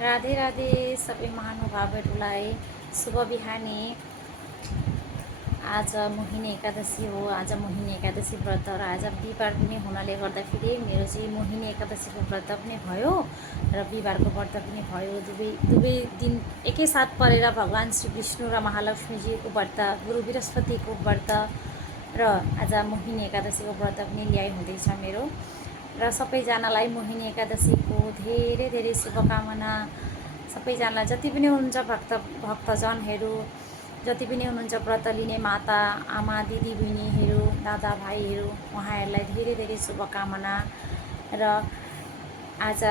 राधे राधे सबै महानुभावहरूलाई शुभ बिहानी। आज मोहिनी एकादशी हो। आज मोहिनी एकादशी व्रत र आज बिहिबार पनि हुनाले गर्दाखेरि मेरो चाहिँ मोहिनी एकादशीको व्रत पनि भयो र बिहिबारको व्रत पनि भयो। दुवै दिन एकैसाथ परेर भगवान् श्री विष्णु र महालक्ष्मीजीको व्रत, गुरु बृहस्पतिको व्रत र आज मोहिनी एकादशीको व्रत पनि ल्याइ हुँदैछ मेरो। र सबैजनालाई मोहिनी एकादशीको धेरै धेरै शुभकामना। सबैजनालाई जति पनि हुनुहुन्छ भक्तजनहरू, जति पनि हुनुहुन्छ व्रत लिने माता, आमा, दिदी, बहिनीहरू, दादा, भाइहरू, उहाँहरूलाई धेरै धेरै शुभकामना। र आज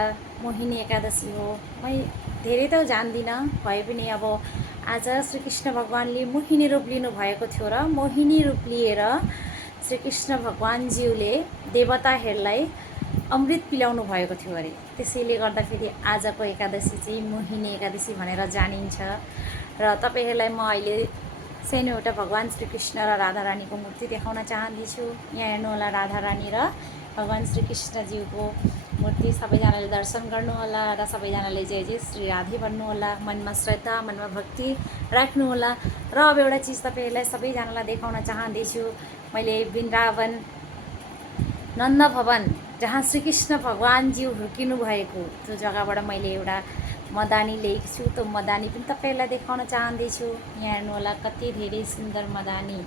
मोहिनी एकादशी हो। मै धेरै त जान्दिनँ, भए पनि अब आज श्रीकृष्ण भगवान्ले मोहिनी रूप लिनुभएको थियो र मोहिनी रूप लिएर श्रीकृष्ण भगवान्ज्यूले देवताहरूलाई अमृत पिलाउनु भएको थियो अरे। त्यसैले गर्दाखेरि आजको एकादशी चाहिँ मोहिनी एकादशी भनेर जानिन्छ। र तपाईँहरूलाई म अहिले सानो एउटा भगवान् श्रीकृष्ण र राधारानीको मूर्ति देखाउन चाहन्छु। यहाँ हेर्नुहोला, राधारानी र भगवान् श्रीकृष्णज्यूको मूर्ति। सबैजनाले दर्शन गर्नुहोला र सबैजनाले जय जय श्री राधे भन्नुहोला। मनमा श्रद्धा, मनमा भक्ति राख्नुहोला। र अब एउटा चिज तपाईँहरूलाई सबैजनालाई देखाउन चाहन्दैछु। मैले वृन्दावन नन्द भवन, जहाँ श्रीकृष्ण भगवान्ज्यू हुर्किनु भएको त्यो जग्गाबाट मैले एउटा मदानी ल्याएको छु। त्यो मदानी पनि तपाईँहरूलाई देखाउन चाहन्दैछु। यहाँ हेर्नुहोला, कति धेरै सुन्दर मदानी,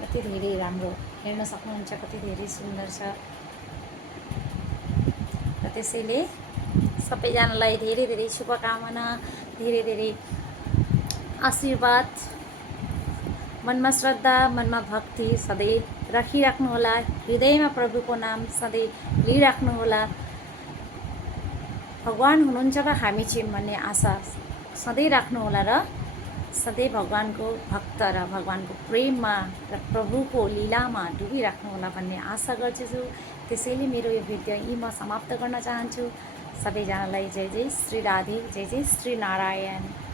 कति धेरै राम्रो, हेर्न सक्नुहुन्छ कति धेरै सुन्दर छ। र त्यसैले सबैजनालाई धेरै धेरै शुभकामना, धेरै धेरै आशीर्वाद। मनमा श्रद्धा, मनमा भक्ति सधैँ राखिराख्नुहोला। हृदयमा प्रभुको नाम सधैँ लिइराख्नुहोला। भगवान् हुनुहुन्छ र हामी छौँ भन्ने आशा सधैँ राख्नुहोला र सधैँ भगवान्को भक्त र भगवान्को प्रेममा र प्रभुको लीलामा डुबिराख्नुहोला भन्ने आशा गर्छु। त्यसैले मेरो यो भिडियो यही म समाप्त गर्न चाहन्छु। सबैजनालाई जय जय श्री राधे, जय जय श्री नारायण।